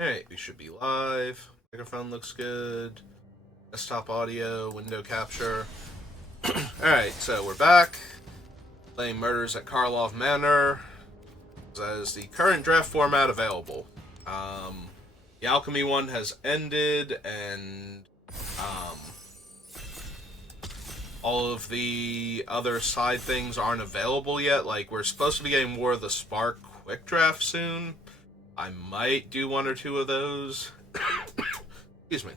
Alright, we should be live. Microphone looks good. Desktop audio, window capture. Alright, so we're back. Playing Murders at Karlov Manor. That is the current draft format available. The Alchemy one has ended, and all of the other side things aren't available yet. Like, we're supposed to be getting more of the Spark Quick Draft soon. I might do one or two of those. Excuse me.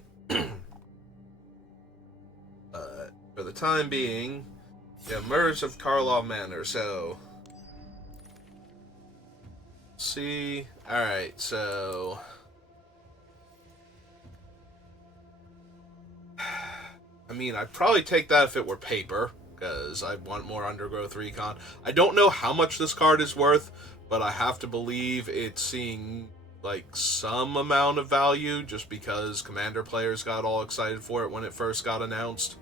For the time being, yeah, Murders of Karlov Manor. So, see. Alright, so. I mean, I'd probably take that if it were paper, because I want more Undergrowth Recon. I don't know how much this card is worth, but I have to believe it's seeing like some amount of value just because Commander players got all excited for it when it first got announced.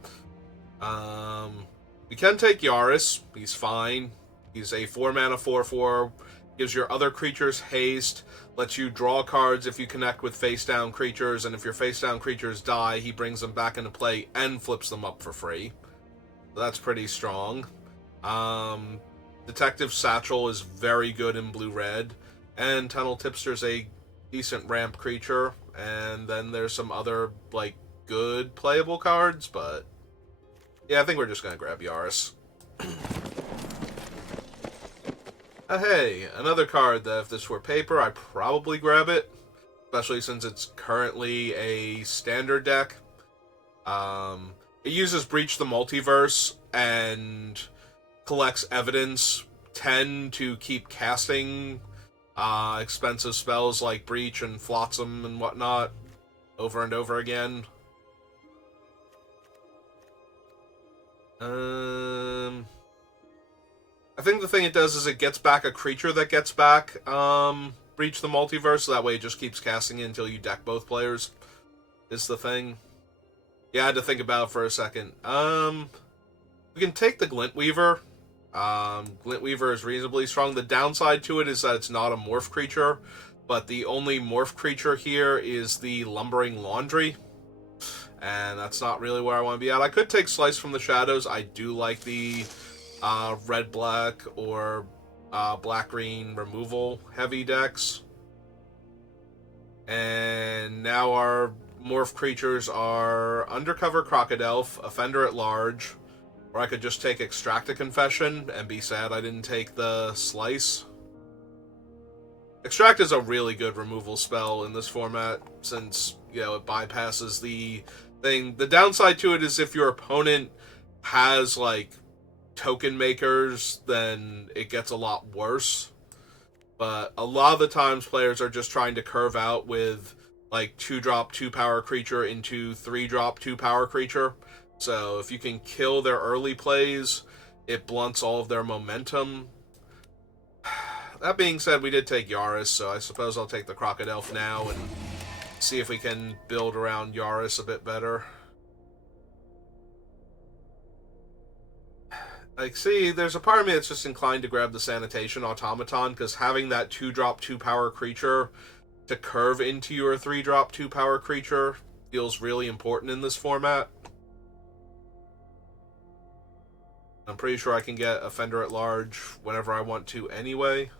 We can take Yaris. He's fine. He's a 4-mana 4/4. Gives your other creatures haste. Lets you draw cards if you connect with face-down creatures, and if your face-down creatures die, he brings them back into play and flips them up for free. So that's pretty strong. Detective Satchel is very good in blue-red, and Tunnel Tipster's a decent ramp creature, and then there's some other, like, good playable cards, but yeah, I think we're just gonna grab Yaris. Hey, another card that if this were paper, I'd probably grab it. Especially since it's currently a standard deck. It uses Breach the Multiverse and collects evidence 10 to keep casting expensive spells like Breach and Flotsam and whatnot over and over again. I think the thing it does is it gets back a creature that gets back Breach the Multiverse, so that way it just keeps casting it until you deck both players, is the thing. Yeah, I had to think about it for a second. We can take the Glintweaver. Glintweaver is reasonably strong. The downside to it is that it's not a morph creature, but the only morph creature here is the Lumbering Laundry, and that's not really where I want to be at. I could take Slice from the Shadows. I do like the red-black or black-green removal heavy decks. And now our morph creatures are Undercover Crocodile, Offender at Large, or I could just take Extract a Confession and be sad I didn't take the Slice. Extract is a really good removal spell in this format since, you know, it bypasses the thing. The downside to it is if your opponent has, like, token makers, then it gets a lot worse. But a lot of the times players are just trying to curve out with like 2-drop 2-power creature into 3-drop 2-power creature. So if you can kill their early plays, it blunts all of their momentum. That being said, we did take Yaris, so I suppose I'll take the Crocodile now and see if we can build around Yaris a bit better. Like, see, there's a part of me that's just inclined to grab the Sanitation Automaton, because having that 2-drop 2-power creature to curve into your 3-drop 2-power creature feels really important in this format. I'm pretty sure I can get Offender at Large whenever I want to anyway.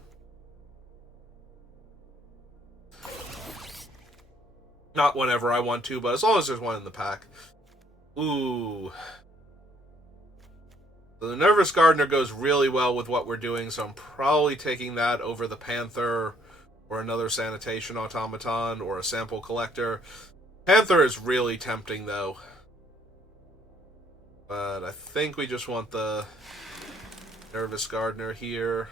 Not whenever I want to, but as long as there's one in the pack. Ooh. So the Nervous Gardener goes really well with what we're doing, so I'm probably taking that over the Panther or another Sanitation Automaton or a Sample Collector. Panther is really tempting, though. But I think we just want the Nervous Gardener here.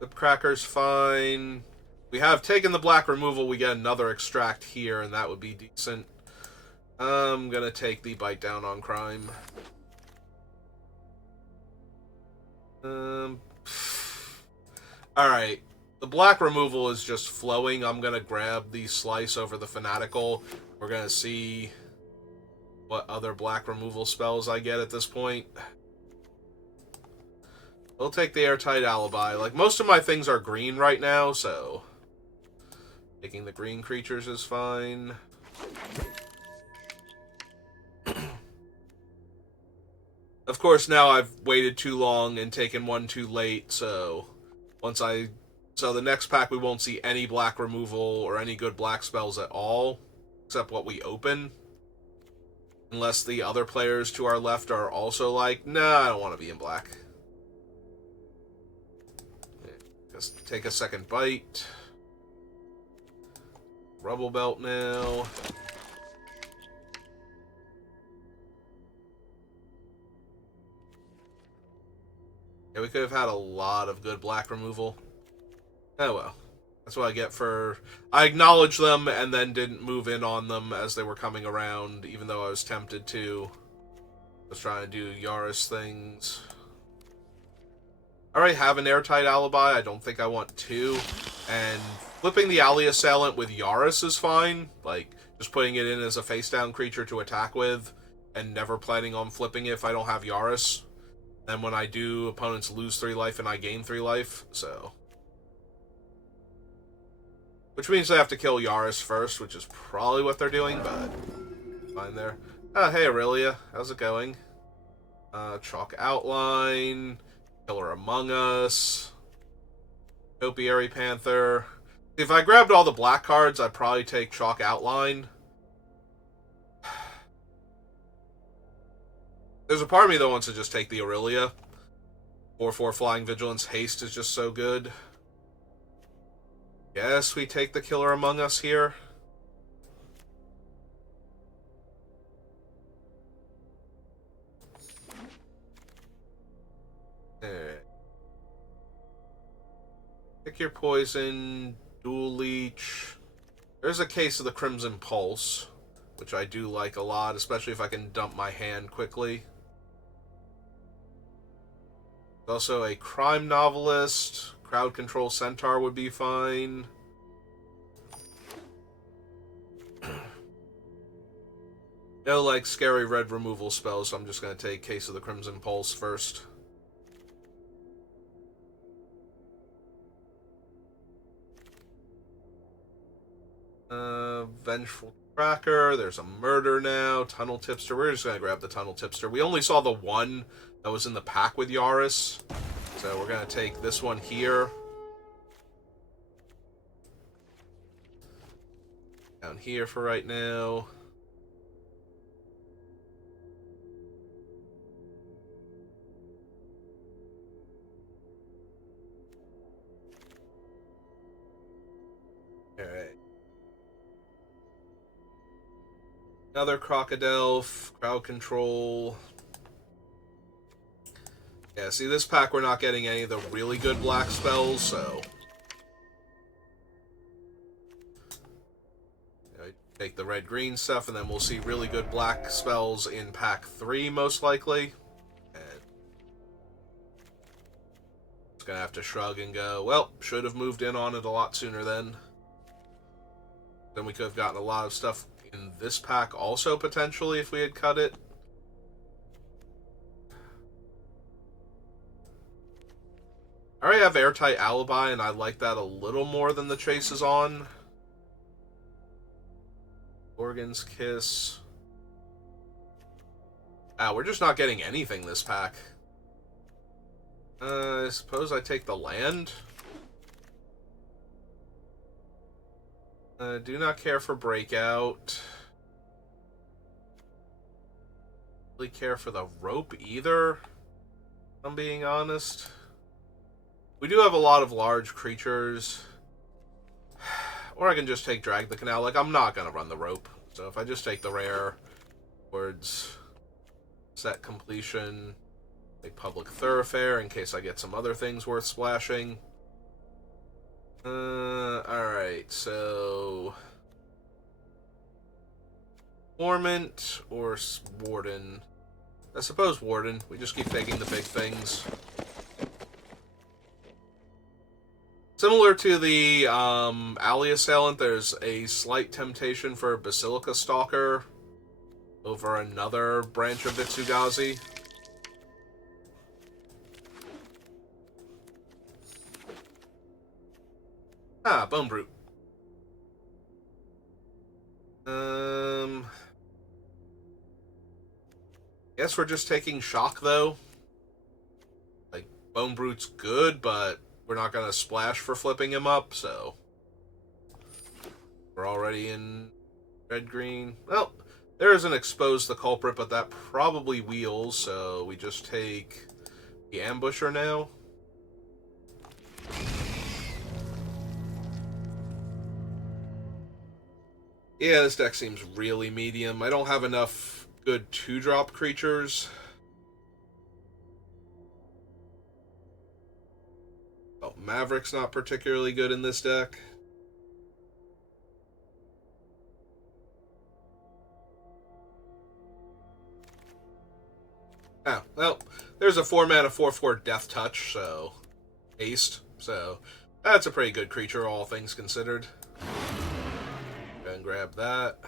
Whipcracker's fine. We have taken the black removal, we get another Extract here, and that would be decent. I'm gonna take the Bite Down on Crime. Alright. The black removal is just flowing. I'm gonna grab the Slice over the Fanatical. We're gonna see what other black removal spells I get at this point. We'll take the Airtight Alibi. Like, most of my things are green right now, so Taking the green creatures is fine. Of course, now I've waited too long and taken one too late, so so the next pack we won't see any black removal or any good black spells at all, except what we open. Unless the other players to our left are also like, nah, I don't want to be in black. Just take a second bite. Rubble Belt now. Yeah, we could have had a lot of good black removal. Oh well. That's what I get for... I acknowledged them and then didn't move in on them as they were coming around, even though I was tempted to. I was trying to do Yaris things. I already have an airtight alibi. I don't think I want two. And flipping the Alley Assailant with Yaris is fine. Like, just putting it in as a face-down creature to attack with, and never planning on flipping it if I don't have Yaris. Then when I do, opponents lose 3 life and I gain 3 life, so... Which means I have to kill Yaris first, which is probably what they're doing, but... Fine there. Oh, hey Aurelia. How's it going? Chalk Outline... Killer Among Us... Topiary Panther... If I grabbed all the black cards, I'd probably take Chalk Outline. There's a part of me that wants to just take the Aurelia. 4/4 Flying Vigilance Haste is just so good. Yes, we take the Killer Among Us here. Pick your poison, dual leech. There's a case of the Crimson Pulse, which I do like a lot, especially if I can dump my hand quickly. Also a crime novelist. Crowd Control Centaur would be fine. No, like, scary red removal spells, so I'm just going to take Case of the Crimson Pulse first. Vengeful Tracker. There's a Murder now. Tunnel Tipster. We're just going to grab the Tunnel Tipster. We only saw the one that was in the pack with Yaris. So we're going to take this one here. Down here for right now. Alright. Another Crocodile, Crowd Control. Yeah, see, this pack we're not getting any of the really good black spells, so... Take the red-green stuff, and then we'll see really good black spells in pack 3, most likely. And... Just gonna have to shrug and go, well, should have moved in on it a lot sooner then. Then we could have gotten a lot of stuff in this pack also, potentially, if we had cut it. I already have Airtight Alibi, and I like that a little more than the Chase is on. Organ's Kiss. We're just not getting anything this pack. I suppose I take the land. Do not care for Breakout. Really care for the Rope either, if I'm being honest. We do have a lot of large creatures. Or I can just take Drag the Canal. Like, I'm not going to run the Rope. So if I just take the rare towards set completion, make Public Thoroughfare in case I get some other things worth splashing. Alright, so... Torment or Warden? I suppose Warden. We just keep taking the big things. Similar to the Alley Assailant, there's a slight temptation for Basilica Stalker over another branch of Vitsugazi. Bone Brute. Guess we're just taking shock, though. Like, Bone Brute's good, but we're not going to splash for flipping him up, so... We're already in red-green. Well, there is an Expose the Culprit, but that probably wheels, so we just take the Ambusher now. Yeah, this deck seems really medium. I don't have enough good 2-drop creatures. Oh, Maverick's not particularly good in this deck. Oh, well, there's a 4-mana 4/4 Death Touch, so... Haste, so... That's a pretty good creature, all things considered. Go and grab that.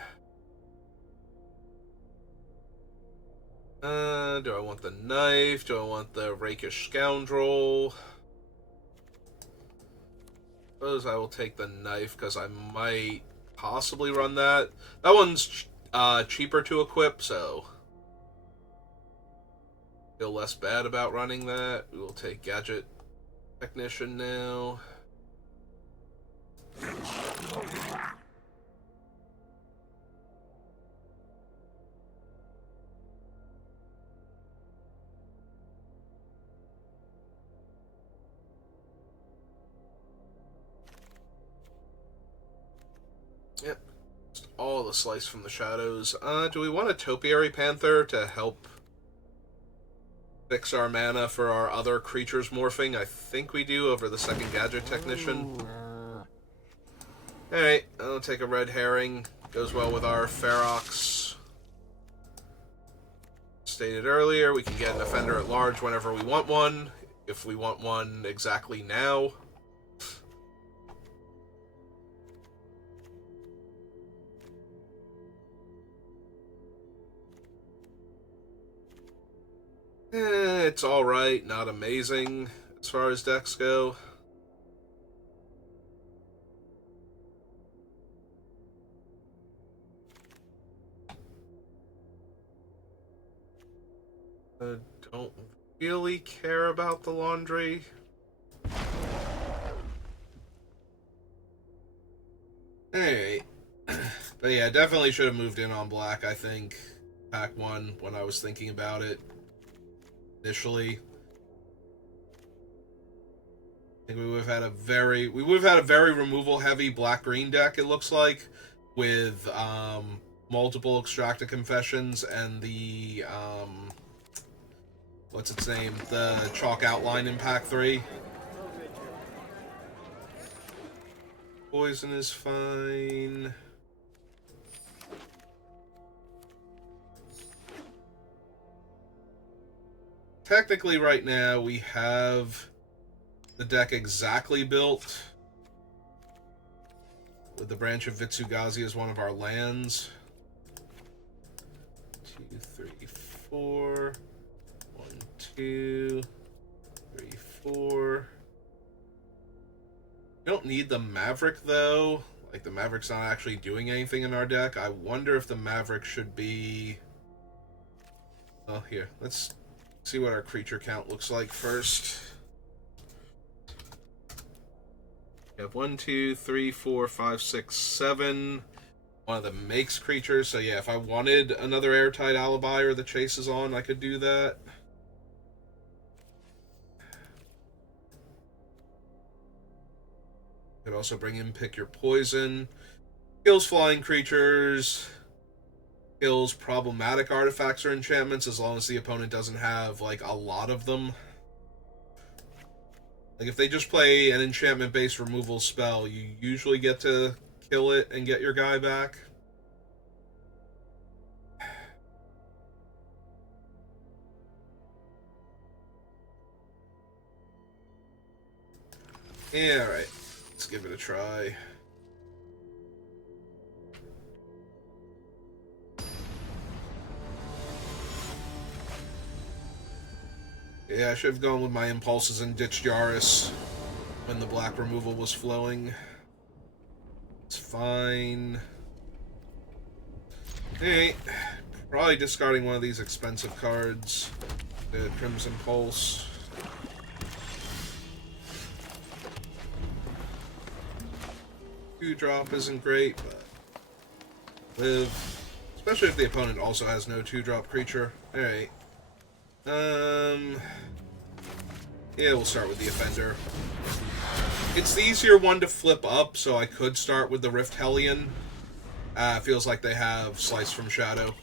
Do I want the knife? Do I want the Rakish Scoundrel? Suppose I will take the knife, because I might possibly run that. That one's cheaper to equip, so... Feel less bad about running that. We will take Gadget Technician now. Yep. Just all the Slice from the Shadows. Do we want a Topiary Panther to help fix our mana for our other creatures morphing? I think we do over the second Gadget Technician. Alright, I'll take a Red Herring. Goes well with our Ferox. Stated earlier, we can get an Offender at Large whenever we want one. If we want one exactly now. It's alright, not amazing as far as decks go. I don't really care about the laundry. Alright. But yeah, definitely should have moved in on black, I think. Pack 1, when I was thinking about it initially. I think we would have had a very removal heavy black green deck, it looks like, with multiple Extracted Confessions and the what's its name? The Chalk Outline in pack 3. Poison is fine. Technically, right now, we have the deck exactly built, with the Branch of Vitsugazi as one of our lands. 2, 3, 4. 1, 2, 3, 4. You don't need the Maverick, though. Like, the Maverick's not actually doing anything in our deck. I wonder if the Maverick should be... Oh, here. Let's see what our creature count looks like first. We have 1, 2, 3, 4, 5, 6, 7. One of them makes creatures, so yeah, if I wanted another Airtight Alibi or the Chase is on, I could do that. Could also bring in Pick Your Poison. Kills flying creatures. Kills problematic artifacts or enchantments as long as the opponent doesn't have, like, a lot of them. Like, if they just play an enchantment-based removal spell, you usually get to kill it and get your guy back. Yeah, alright. Let's give it a try. Yeah, I should have gone with my impulses and ditched Yaris when the black removal was flowing. It's fine. Alright. Probably discarding one of these expensive cards. The Crimson Pulse. Two-drop isn't great, but live. Especially if the opponent also has no two-drop creature. Alright. Yeah, we'll start with the Offender. It's the easier one to flip up, so I could start with the Rift Hellion. Feels like they have Slice from Shadow.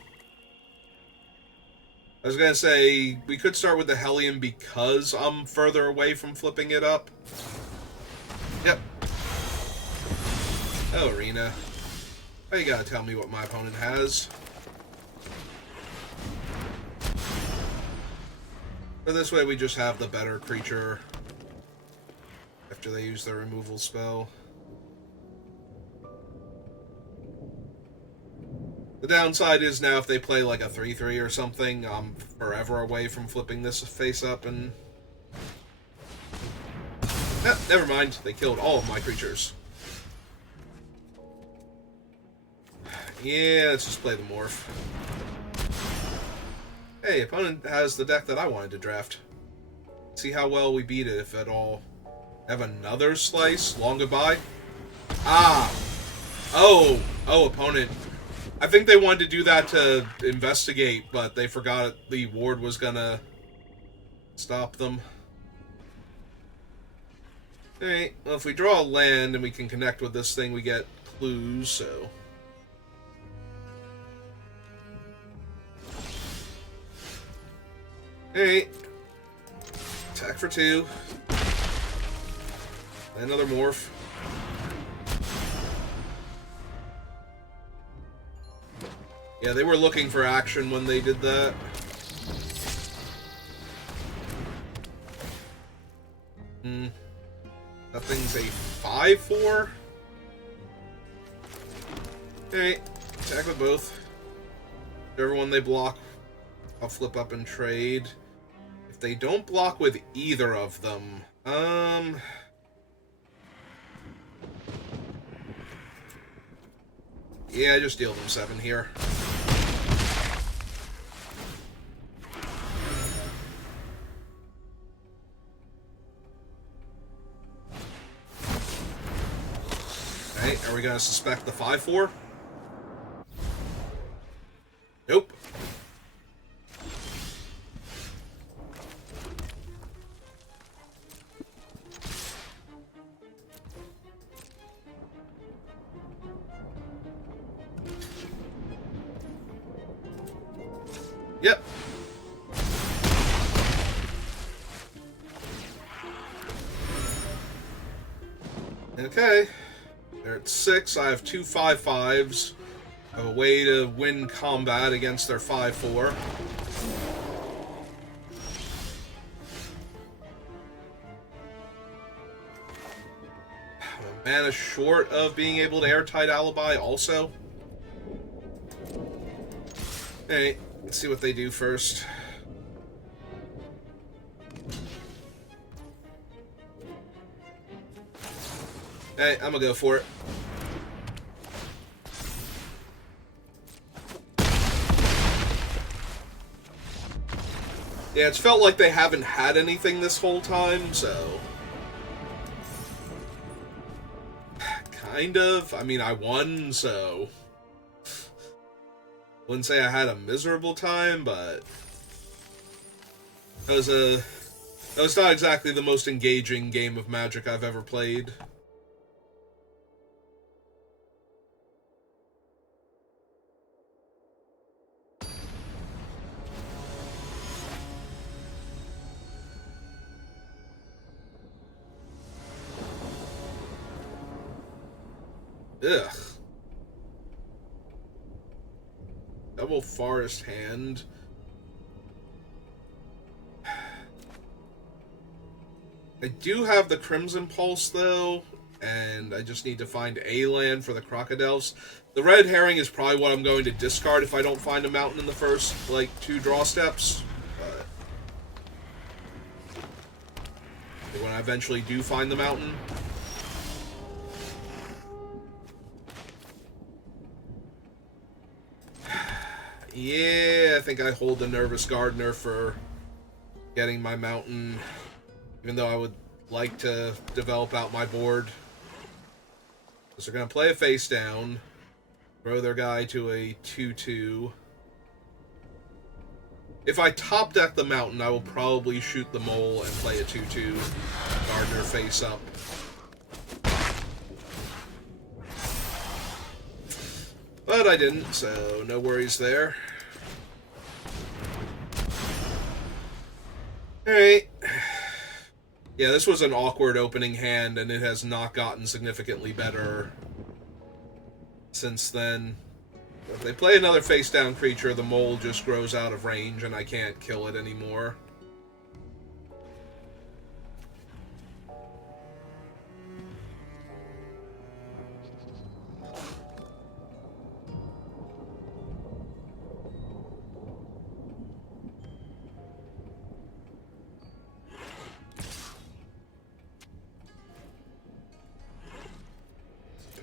I was gonna say, we could start with the Hellion because I'm further away from flipping it up. Yep. Oh, Arena. Why you gotta tell me what my opponent has? But this way we just have the better creature after they use their removal spell. The downside is now if they play like a 3/3 or something, I'm forever away from flipping this face up and... never mind. They killed all of my creatures. Yeah, let's just play the Morph. Hey, opponent has the deck that I wanted to draft. See how well we beat it, if at all. Have another Slice? Long goodbye? Ah! Oh! Oh, opponent. I think they wanted to do that to investigate, but they forgot the ward was gonna stop them. Alright, well, if we draw a land and we can connect with this thing, we get clues, so... Alright. Attack for 2. Another Morph. Yeah, they were looking for action when they did that. That thing's a 5/4? Alright, attack with both. Whichever one they block, I'll flip up and trade. If they don't block with either of them, yeah, I just deal them 7 here. Alright, are we gonna suspect the 5/4? Nope. Yep. Okay. They're at 6. I have 2 5/5s. I have a way to win combat against their 5/4. I'm a mana short of being able to Airtight Alibi also. Alright. Let's see what they do first. Hey, I'm gonna go for it. Yeah, it's felt like they haven't had anything this whole time, so... Kind of. I mean, I won, so... Wouldn't say I had a miserable time, but that was not exactly the most engaging game of Magic I've ever played. Ugh. Double Forest Hand. I do have the Crimson Pulse, though, and I just need to find a land for the Crocodiles. The Red Herring is probably what I'm going to discard if I don't find a mountain in the first, like, 2 draw steps. But when I eventually do find the mountain... Yeah, I think I hold the Nervous Gardener for getting my mountain, even though I would like to develop out my board. So they're going to play a face down, throw their guy to a 2-2. If I top deck the mountain, I will probably shoot the mole and play a 2-2 Gardener face up. But I didn't, so no worries there. Alright. Yeah, this was an awkward opening hand, and it has not gotten significantly better since then. If they play another face-down creature, the mole just grows out of range, and I can't kill it anymore.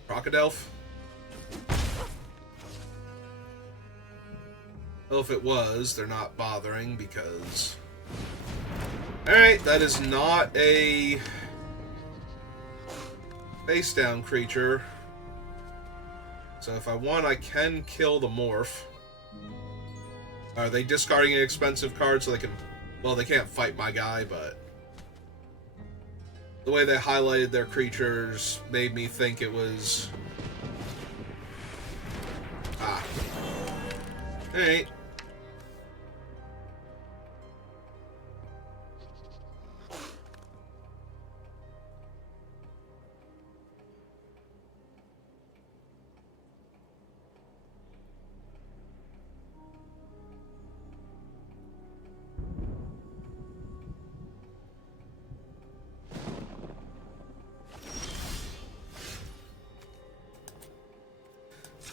Crocodile? Well, if it was, they're not bothering because... Alright, that is not a face-down creature. So if I want, I can kill the morph. Are they discarding an expensive card so they can... Well, they can't fight my guy, but... The way they highlighted their creatures made me think it was... Ah. Alright.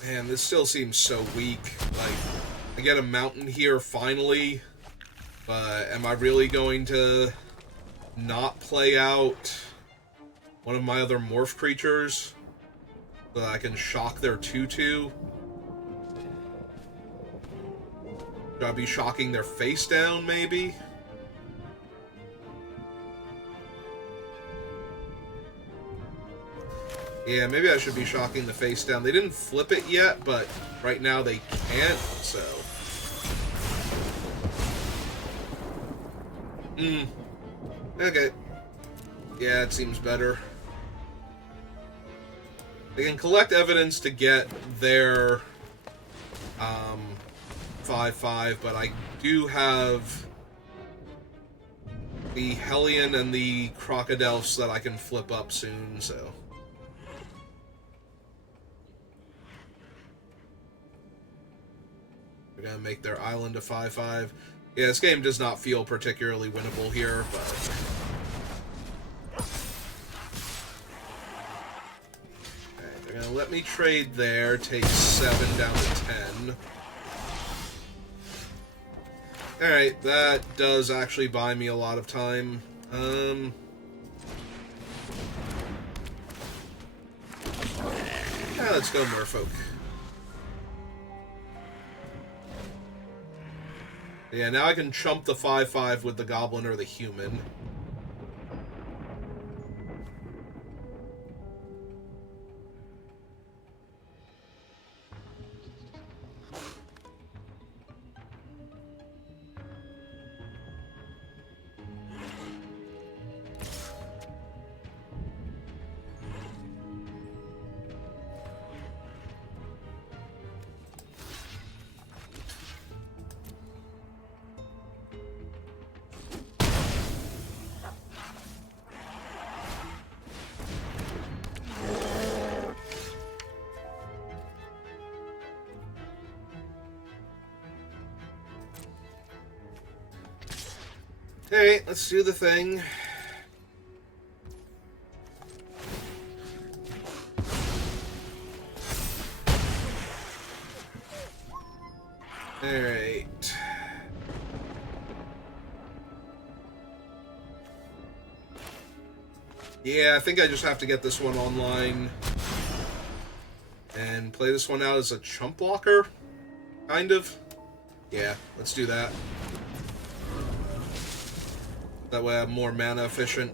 Man, this still seems so weak. Like, I get a mountain here finally, but am I really going to not play out one of my other morph creatures so that I can shock their 2-2? Should I be shocking their face down, maybe? Yeah, maybe I should be shocking the face down. They didn't flip it yet, but right now they can't, so... Okay. Yeah, it seems better. They can collect evidence to get their 5/5, but I do have the Hellion and the Crocodiles that I can flip up soon, so... We're gonna make their island a 5/5. Yeah, this game does not feel particularly winnable here, but... Alright, they're gonna let me trade there, take 7 down to 10. Alright, that does actually buy me a lot of time. Yeah, let's go Merfolk. Yeah, now I can chump the 5/5 with the Goblin or the Human. Alright, let's do the thing. Alright. Yeah, I think I just have to get this one online and play this one out as a chump blocker, kind of. Yeah, let's do that. That way I'm more mana efficient.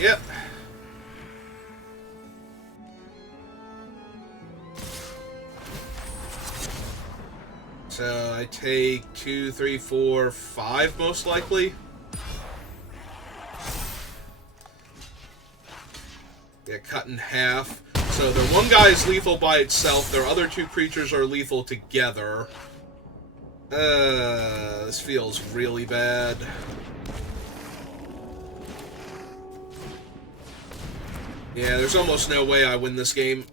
Yep. So I take 2, 3, 4, 5 most likely. Yeah, cut in half. So their one guy is lethal by itself. Their other 2 creatures are lethal together. This feels really bad. Yeah, there's almost no way I win this game.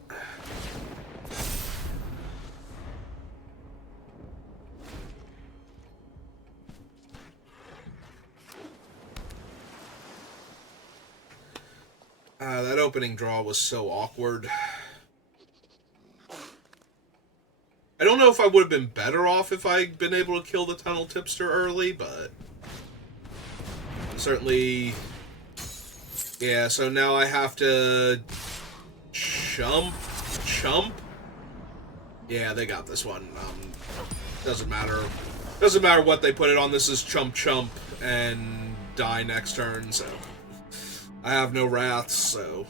That opening draw was so awkward. I don't know if I would have been better off if I'd been able to kill the Tunnel Tipster early, but certainly... Yeah, so now I have to... Chump? Yeah, they got this one. Doesn't matter. Doesn't matter what they put it on. This is chump, and die next turn, so... I have no wraths, so...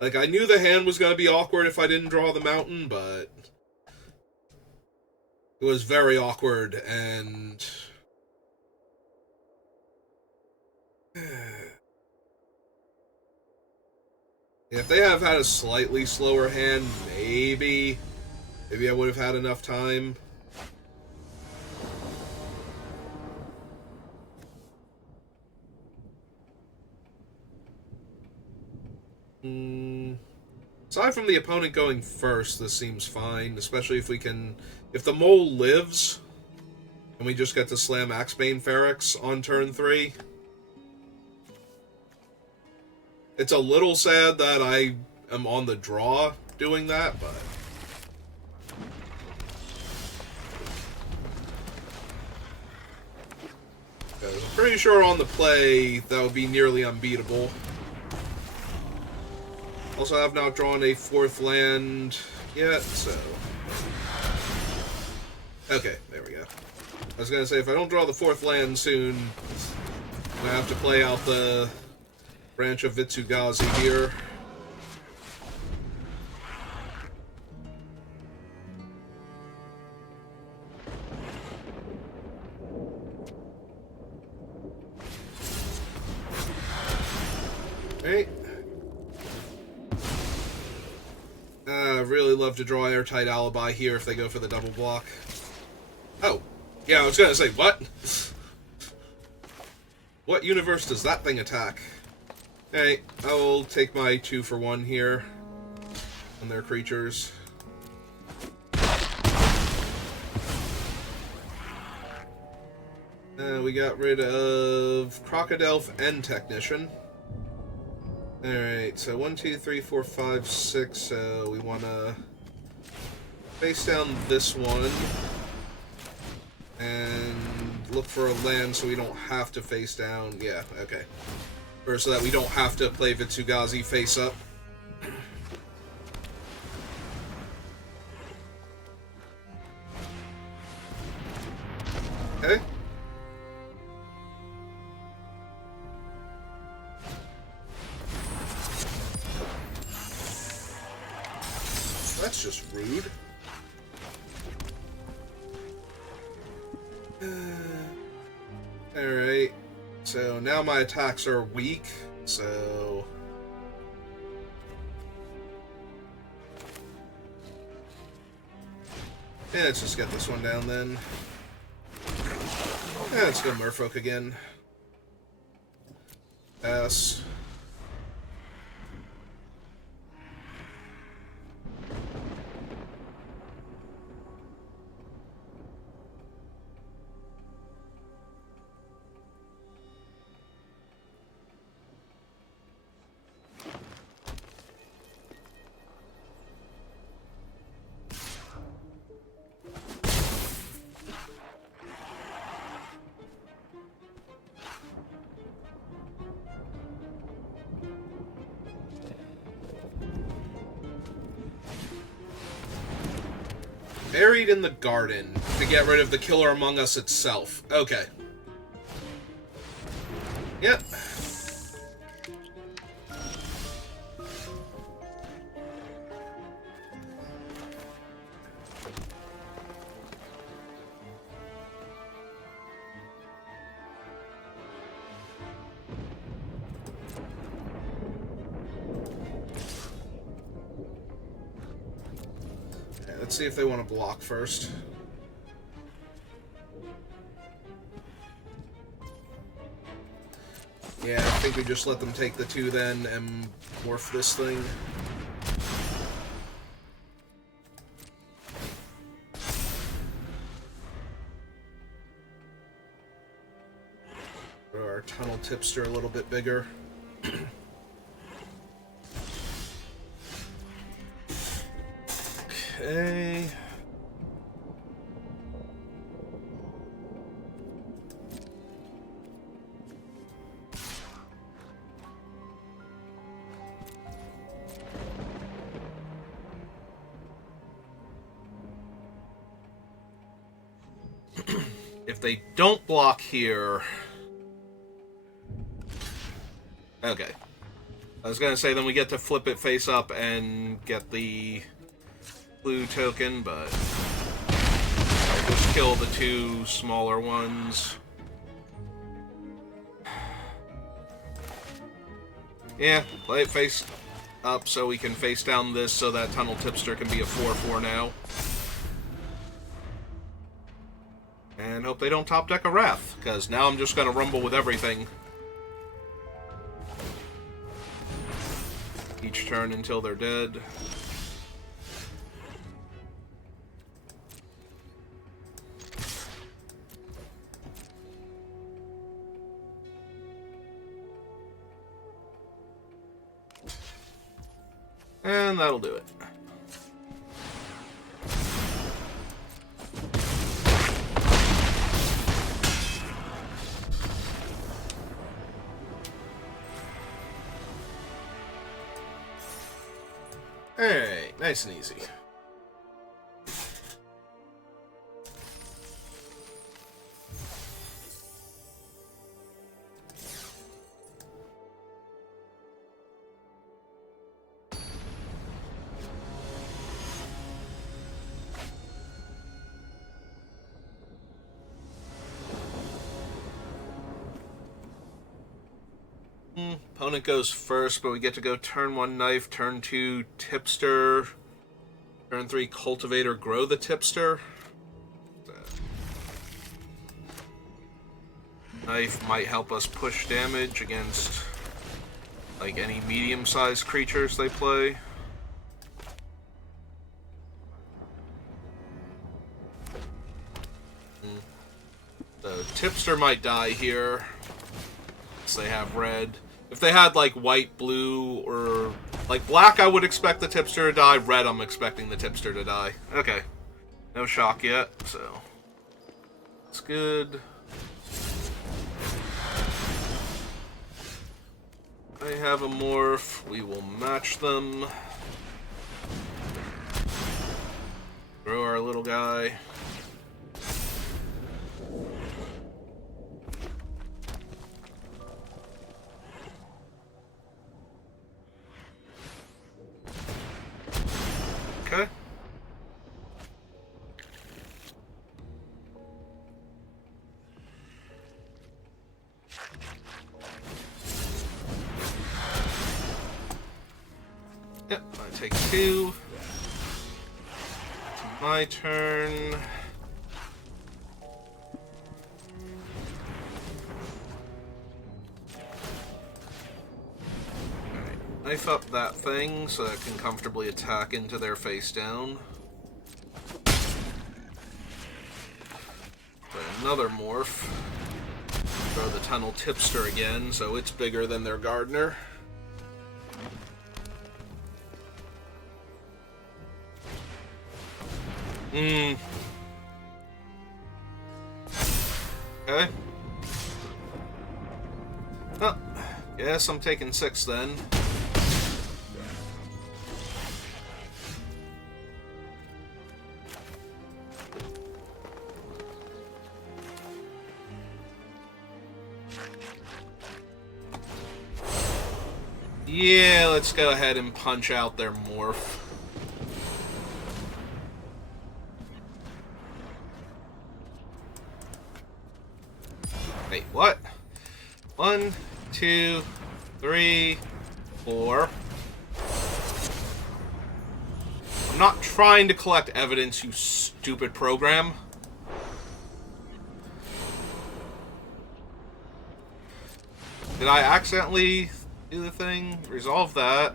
Like, I knew the hand was going to be awkward if I didn't draw the mountain, but... It was very awkward, and... If they have had a slightly slower hand, maybe I would have had enough time. Aside from the opponent going first, this seems fine, especially if we can... If the mole lives, and we just get to slam Axebane Feryx on turn 3. It's a little sad that I am on the draw doing that, but... I'm pretty sure on the play, that would be nearly unbeatable. Also, I have not drawn a 4th land yet, so... Okay, there we go. I was gonna say, if I don't draw the 4th land soon, I'm gonna have to play out the Branch of Vitsugazi here. Okay. I'd really love to draw Airtight Alibi here if they go for the double block. Oh. Yeah, I was gonna say, what? What universe does that thing attack? Okay, I will take my 2 for 1 here on their creatures. We got rid of Crocodile and Technician. Alright, so 1, 2, 3, 4, 5, 6, so we want to face down this one and look for a land so we don't have to face down. Yeah, okay. Or so that we don't have to play Vitsugazi face up. Okay. That's just rude. Alright. So now my attacks are weak, so... Yeah, let's just get this one down then. Yeah, let's go Merfolk again. Pass. Buried in the garden to get rid of the Killer Among Us itself. Okay. Yep. Let's see if they want to block first. Yeah, I think we just let them take the 2 then and morph this thing. Throw our tunnel tipster a little bit bigger. Okay. If they don't block here... Okay. I was gonna say then we get to flip it face up and get the blue token, but I'll just kill the 2 smaller ones. Yeah, play it face up so we can face down this so that tunnel tipster can be a 4/4 now. And hope they don't top deck a Wrath, because now I'm just gonna rumble with everything. Each turn until they're dead. And that'll do it. Alright, nice and easy. Opponent goes first, but we get to go turn 1 knife, turn 2 tipster, turn 3 cultivator, grow the tipster. Knife might help us push damage against like any medium-sized creatures they play. The tipster might die here, since they have red. If they had, like, white, blue, or... Like, black, I would expect the tipster to die. Red, I'm expecting the tipster to die. Okay. No shock yet, so... That's good. They have a morph. We will match them. Grow our little guy. Okay. Yep, I take 2. My turn. Alright, knife up that thing so it can comfortably attack into their face down. Put another morph. Throw the tunnel tipster again, so it's bigger than their gardener. Okay. Oh, guess I'm taking 6 then. Yeah, let's go ahead and punch out their morph. Wait, what? 1, 2, 3, 4. I'm not trying to collect evidence, you stupid program. Did I accidentally do the thing? Resolve that.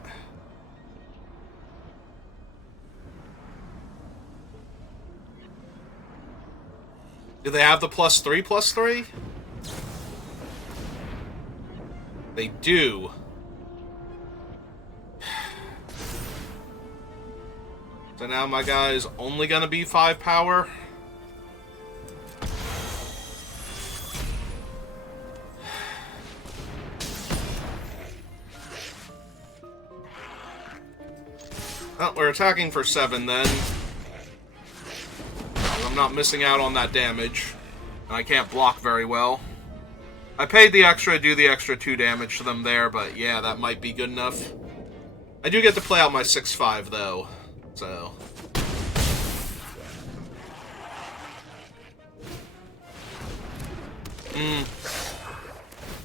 Do they have the +3/+3? They do. So now my guy is only gonna be 5 power. Well, we're attacking for 7 then. I'm not missing out on that damage. And I can't block very well. I paid the extra to do the extra 2 damage to them there, but yeah, that might be good enough. I do get to play out my 6/5 though, so...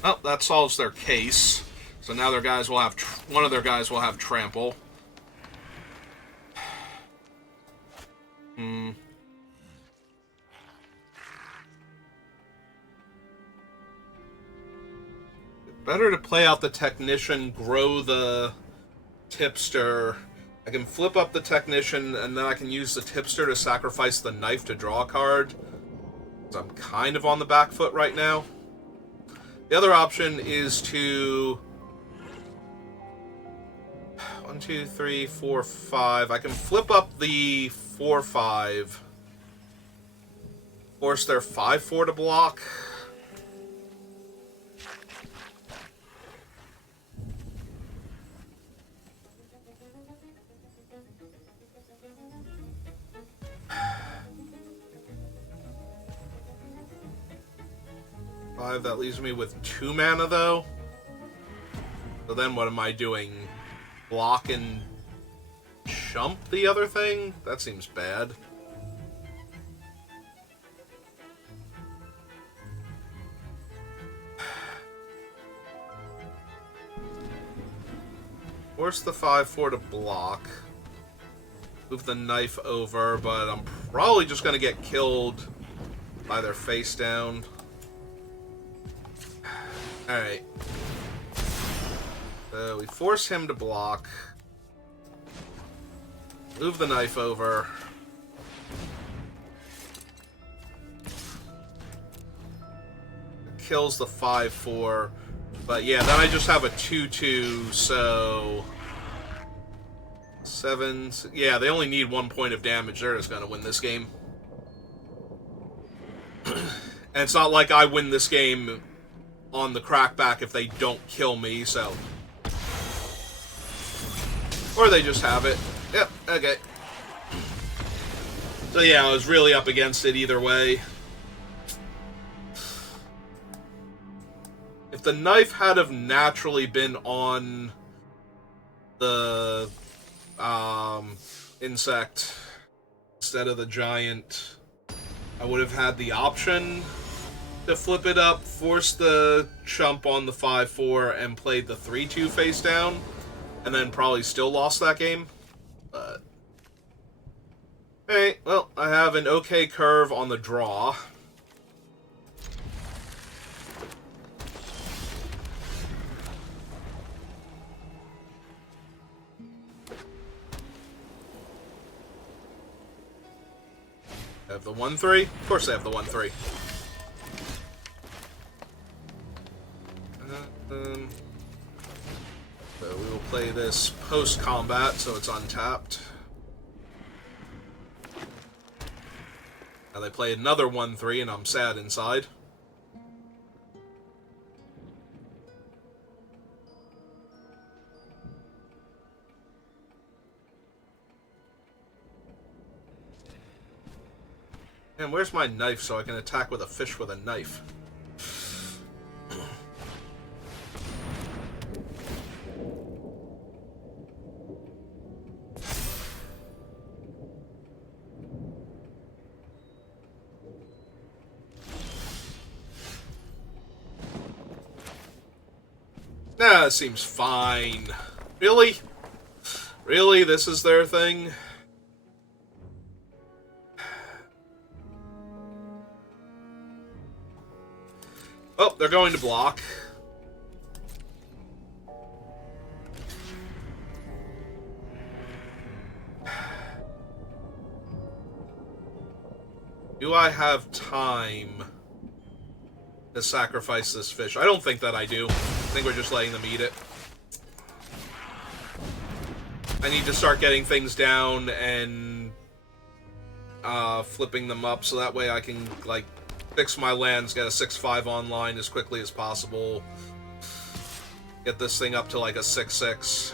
Oh, that solves their case. So now their guys will have... one of their guys will have trample. Better to play out the technician, grow the tipster. I can flip up the technician, and then I can use the tipster to sacrifice the knife to draw a card. So I'm kind of on the back foot right now. The other option is to... 1, 2, 3, 4, 5. I can flip up the 4/5. Force their 5/4 to block. That leaves me with 2 mana, though. So then what am I doing? Block and chump the other thing? That seems bad. Force the 5/4 to block. Move the knife over, but I'm probably just going to get killed by their face down. Alright. So we force him to block. Move the knife over. Kills the 5/4. But yeah, then I just have a 2/2, so... 7... Yeah, they only need 1 point of damage. They're just gonna win this game. And it's not like I win this game on the crackback if they don't kill me, so... Or they just have it. Yep, okay. So yeah, I was really up against it either way. If the knife had have naturally been on the insect instead of the giant, I would have had the option to flip it up, force the chump on the 5/4, and played the 3/2 face down, and then probably still lost that game. But Alright, well, I have an okay curve on the draw. I have the 1-3? Of course I have the 1-3. So we will play this post-combat, so it's untapped. Now they play another 1-3, and I'm sad inside. And where's my knife so I can attack with a fish with a knife? Nah, it seems fine. Really? Really? This is their thing? Oh, they're going to block. Do I have time to sacrifice this fish? I don't think that I do. I think we're just letting them eat it. I need to start getting things down and flipping them up so that way I can, like, fix my lands, get a 6-5 online as quickly as possible. Get this thing up to, like, a 6-6.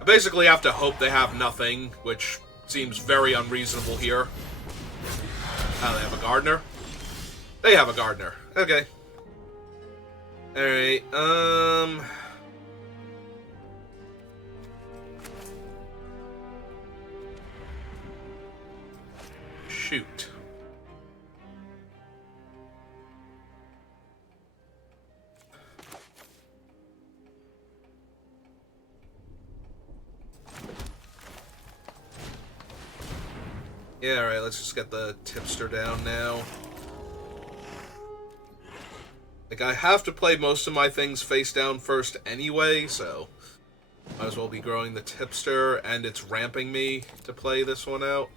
I basically have to hope they have nothing, which seems very unreasonable here. Oh, they have a gardener? They have a gardener. Okay. Alright, shoot. Yeah, alright, let's just get the tipster down now. Like, I have to play most of my things face down first anyway, so might as well be growing the tipster, and it's ramping me to play this one out.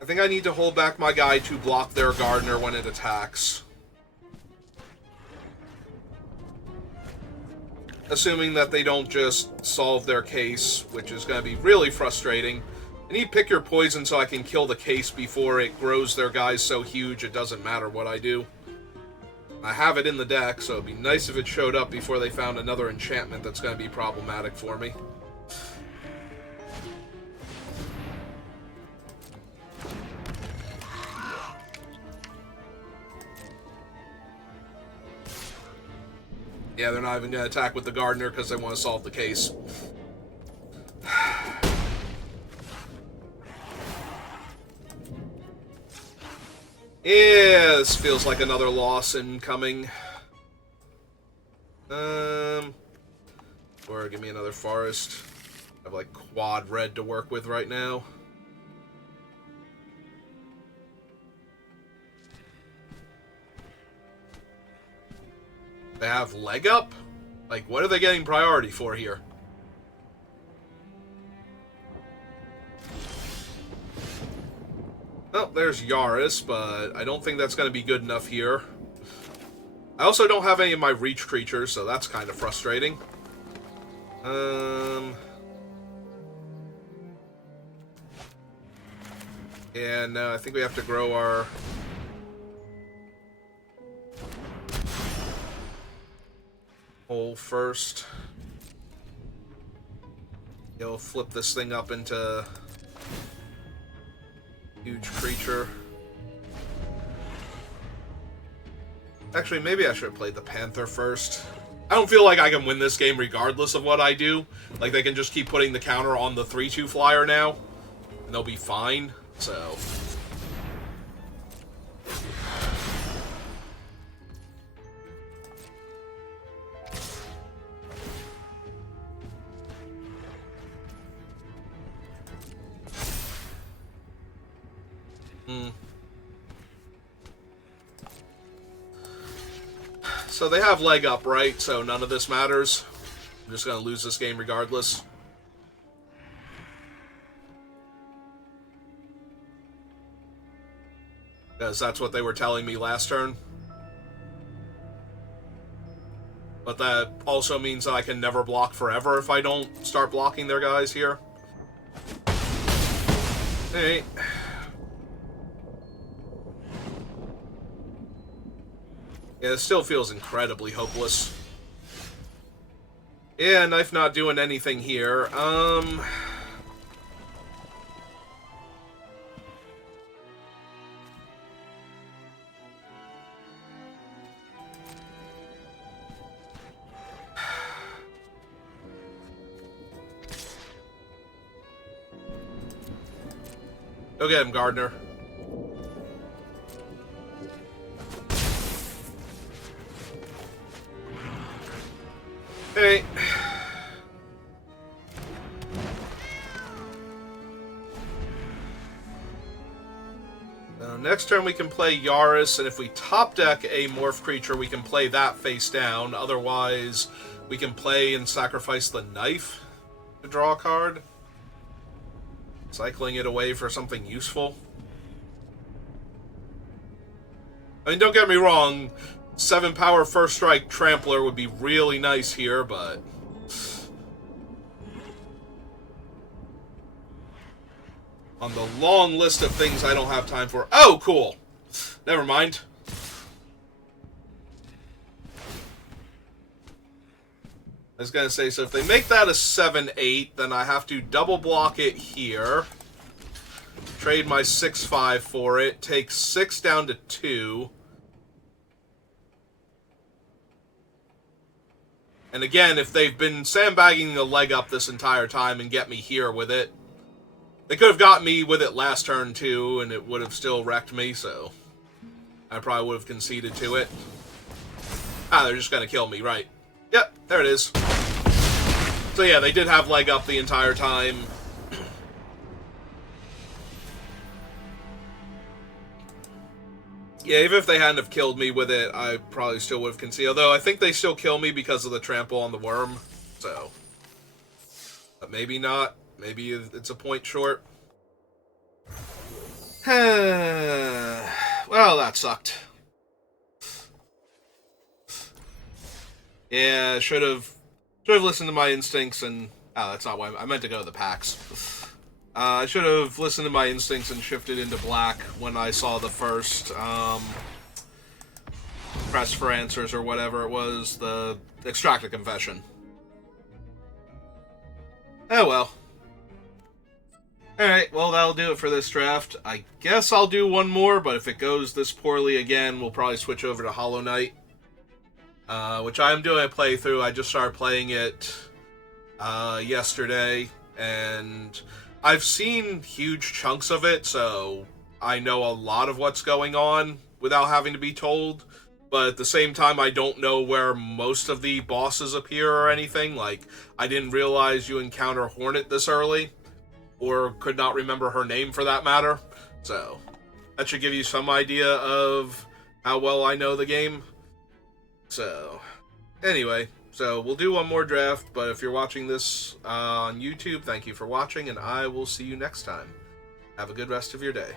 I think I need to hold back my guy to block their gardener when it attacks. Assuming that they don't just solve their case, which is going to be really frustrating. I need pick your poison so I can kill the case before it grows their guys so huge it doesn't matter what I do. I have it in the deck, so it'd be nice if it showed up before they found another enchantment that's going to be problematic for me. Yeah, they're not even going to attack with the gardener because they want to solve the case. Yeah, this feels like another loss incoming. Or give me another forest. I have like quad red to work with right now. They have leg up? Like, what are they getting priority for here? Oh, there's Yaris, but I don't think that's going to be good enough here. I also don't have any of my reach creatures, so that's kind of frustrating. Yeah, no, I think we have to grow our... hole first. He'll flip this thing up into huge creature. Actually, maybe I should have played the Panther first. I don't feel like I can win this game regardless of what I do. Like, they can just keep putting the counter on the 3/2 flyer now, and they'll be fine, so... Mm. So they have leg up, right? So none of this matters. I'm just going to lose this game regardless. Because that's what they were telling me last turn. But that also means that I can never block forever if I don't start blocking their guys here. Hey. Yeah, it still feels incredibly hopeless. Yeah, knife not doing anything here. Go get him, Gardner. Hey. Next turn we can play Yaris, and if we top deck a morph creature, we can play that face down. Otherwise, we can play and sacrifice the knife to draw a card. Cycling it away for something useful. I mean, don't get me wrong, 7 power first strike Trampler would be really nice here, but on the long list of things I don't have time for. Oh, cool. Never mind. I was going to say, so if they make that a 7-8, then I have to double block it here. Trade my 6-5 for it. Take 6 down to 2. And again, if they've been sandbagging the leg up this entire time and get me here with it, they could have got me with it last turn too, and it would have still wrecked me, so I probably would have conceded to it. Ah, they're just going to kill me, right. Yep, there it is. So yeah, they did have leg up the entire time. Yeah, even if they hadn't have killed me with it, I probably still would have conceded. Although I think they still kill me because of the trample on the worm, so. But maybe not. Maybe it's a point short. Well, that sucked. Yeah, should have listened to my instincts and... Oh, that's not why I meant to go to the packs. I should have listened to my instincts and shifted into black when I saw the first press for answers or whatever it was, the extract a confession. Oh well. Alright, well that'll do it for this draft. I guess I'll do one more, but if it goes this poorly again, we'll probably switch over to Hollow Knight. Which I am doing a playthrough. I just started playing it yesterday, and I've seen huge chunks of it, so I know a lot of what's going on without having to be told. But at the same time, I don't know where most of the bosses appear or anything. Like, I didn't realize you encounter Hornet this early, or could not remember her name for that matter. So, that should give you some idea of how well I know the game. So, anyway, so we'll do one more draft, but if you're watching this on YouTube, thank you for watching, and I will see you next time. Have a good rest of your day.